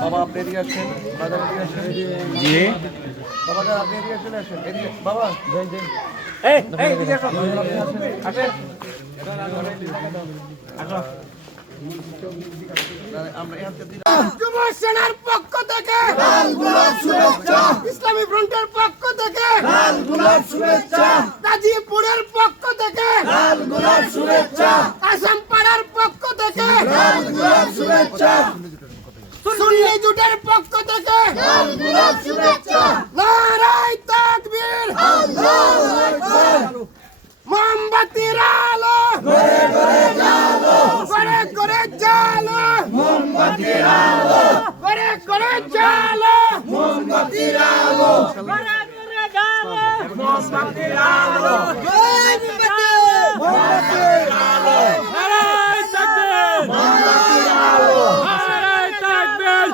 বাবা আপনি এদিকে আসেন, বাজার এদিকে আসেন। জি বাবা আপনি এদিকে চলে আসেন, এদিকে বাবা যাই যাই। এদিকে আসো। আসেন। আসো। আমরা এখান থেকে যুব সেনার পক্ষ থেকে লাল গোলাপ শুভেচ্ছা, ইসলামী ফ্রন্টের পক্ষ থেকে লাল গোলাপ শুভেচ্ছা, গাজীপুরের পক্ষ থেকে লাল গোলাপ শুভেচ্ছা, আসামপাড়ার পক্ষ থেকে লাল গোলাপ শুভেচ্ছা, সুন্নি জোটের পক্ষ থেকে লাল গোলাপ শুভেচ্ছা। নারায়ে তাকবীর, আল্লাহু আকবার। মোমবাতির আলো ঘরে ঘরে জ্বালো, ঘরে ঘরে জ্বালো মোমবাতির আলো, ঘরে ঘরে জ্বালো মোমবাতির আলো, ঘরে ঘরে জ্বালো মোমবাতির আলো, মোমবাতির আলো। নারায়ে তাকবীর, মোমবাতির আলো, নারায়ে তাকবীর,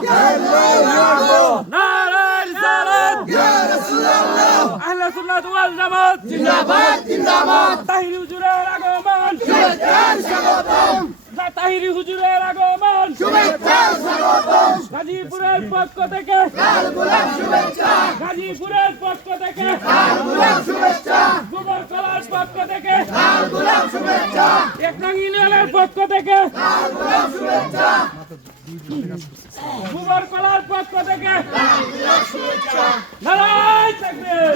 নারায়ে রিসালাত, ইয়া রাসূলুল্লাহ। আহলে সুন্নাত ওয়াল জামাত জিন্দাবাদ জিন্দাবাদ। তাহিরি হুজুরের আগমন শুভেচ্ছা স্বাগতম, তাহিরি হুজুরের আগমন শুভেচ্ছা স্বাগতম। গাজীপুরের পক্ষ থেকে লাল গোলাপ শুভেচ্ছা, গাজীপুরের পক্ষ থেকে লাল গোলাপ শুভেচ্ছা, গোবরতলার পক্ষ থেকে লাল গোলাপ শুভেচ্ছা, এক নং ইউনিয়নের পক্ষ থেকে লাল গোলাপ শুভেচ্ছা, গোবরতলার পক্ষ থেকে লাল গোলাপ শুভেচ্ছা। নারায়ে তাকবীর।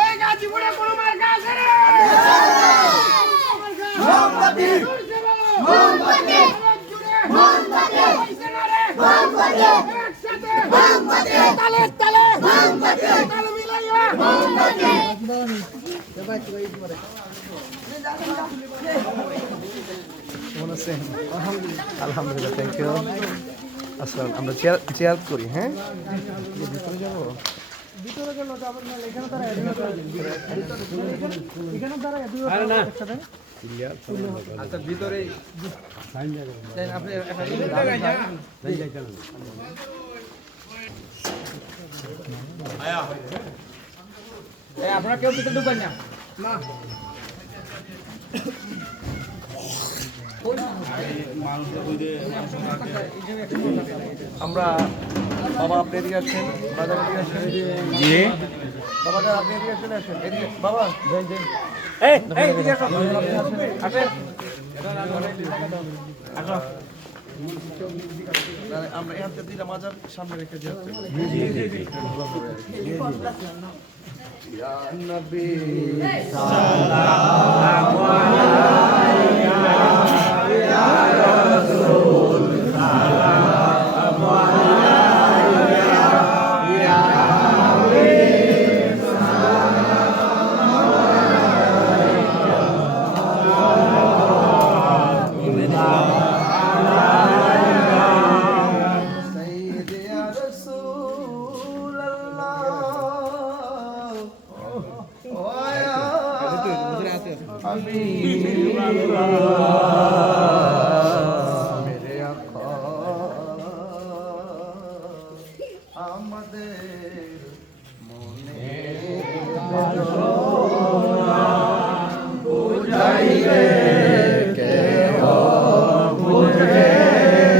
ওই গাজীপুরে কোন মার্কা আছে রে? মোমবাতি মোমবাতি মোমবাতি, মোমবাতি একসাথে মোমবাতি, তালে তালে মোমবাতি, তালে মিলাইয়া মোমবাতি। কেমন আছেন? আলহামদুলিল্লাহ, থ্যাংক ইউ। আসসালাম, আমরা চেয়ার করি। হ্যাঁ, ভিতরে যাবো। ভিতরে গেল এখানে তারা আচ্ছা ভিতরে আপনারা কেউ ভিতরে ঢুকবেন না। আমরা বাবা আপনি এদিকে আসেন, বাজার এদিকে আসেন। জি বাবা আপনি এদিকে চলে আসেন, এদিকে বাবা যাই যাই। এদিকে আসো। আসেন। আসো। আমরা এখান থেকে দুইটা মাজার সামনে রেখে যাচ্ছি। ইয়া নবী সালামু আলাইকা, ইয়া রাসূল সালামু আলাইকা, ইয়া হাবিব সালামু আলাইকা, সাইয়্যিদি ইয়া রাসূলুল্লাহ ওয়া ইয়া হাবিবাল্লাহ। মেরে আকা আমাদের মনে বুঝাইলে কেহ বুঝে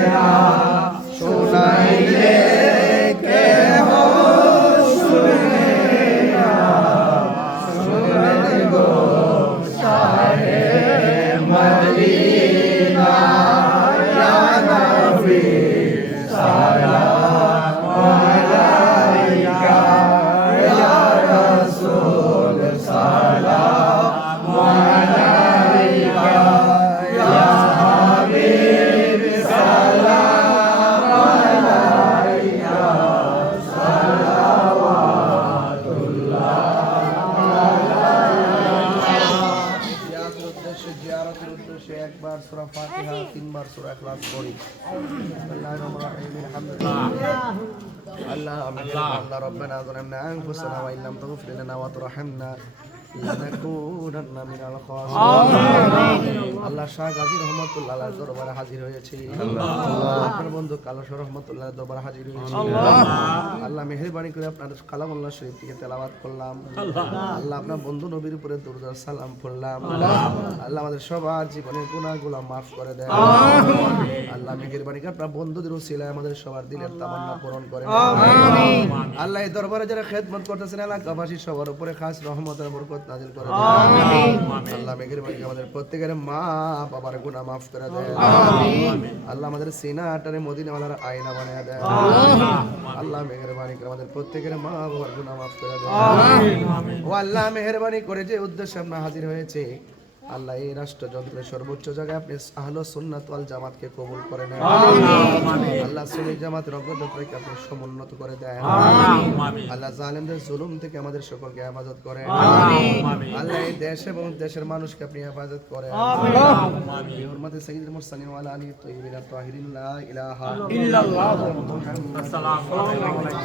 না, শোনাইলে কেহ শুনে না, শুনে গো শাহে মদিনা, ইয়া নবী সালামু আলাইকা, ইয়া রাসূল সালামু আলাইকা, ইয়া হাবিব সালামু আলাইকা, জিয়ারতের উদ্দেশ্যে একবার সূরা ফাতিহা, তিনবার সূরা ইখলাস পড়ি। বিসমিল্লাহির রহমানির রহিম, আলহামদুলিল্লাহ আল্লাহ আমিন। আল্লাহ রব্বানা যালামনা আনফুসানা ওয়া ইল্লাম তাগফির লানা ওয়া তারহামনা লানাকুনান্না মিনাল খাসিরিন। আল্লাহ শাহ গাজী রহমাতুল্লাহ আলাইহির দরবারে হাজির হয়েছি। আপনার বন্ধু কালাশ রহমাতুল্লাহ দরবারে হাজির হয়েছি। আল্লাহ মেহেরবানি করে আপনার কালামুল্লাহ শরীফ থেকে তেলাওয়াত করলাম। আল্লাহ আপনার বন্ধু নবীর উপরে দরুদ আর সালাম পড়লাম। আল্লাহ আমাদের সবার জীবনের গুনাহগুলো মাফ করে দেন। আল্লাহ মেহেরবানি করে আপনার বন্ধুদের উসিলায় আমাদের সবার দিলের তামান্না পূরণ করে দেন। আল্লাহ এই দরবারে যারা খেদমত করতেছেন এলাকাবাসী সবার উপরে খাস রহমতের বরকত নাযিল করে দেন। আল্লাহ মেহেরবানি করে আমাদের প্রত্যেকের মা বাবার গুনাহ মাফ করে দেন। আল্লাহ আমাদের সিনাটারে মদিনাওয়ালার আয়না বানায় দেন। আল্লাহ মেহেরবানি করে আমাদের প্রত্যেকের মা বাবার গুনাহ মাফ করে দেন। ও আল্লাহ মেহেরবানি করে যে উদ্দেশ্যে আমরা হাজির হয়েছে, আল্লাহ এই রাষ্ট্রযন্ত্রের সর্বোচ্চ জায়গায় আপনি আহলে সুন্নাত ওয়াল জামাতকে কবুল করে নেন। আল্লাহ সুন্নি জামাতের অগ্রযাত্রাকে আপনি সমুন্নত করে দেন। আল্লাহ জালেমদের জুলুম থেকে আমাদের সকলকে হেফাজত করেন। আল্লাহ এই দেশ এবং দেশের মানুষকে আপনি হেফাজত করেন। বিহুরমাতে সাইয়্যিদুল মুরসালিন ওয়া আলা আলিহি তাইয়্যিবিন আত-তাহিরিন লা ইলাহা ইল্লাল্লাহ মুহাম্মাদুর রাসূলুল্লাহ।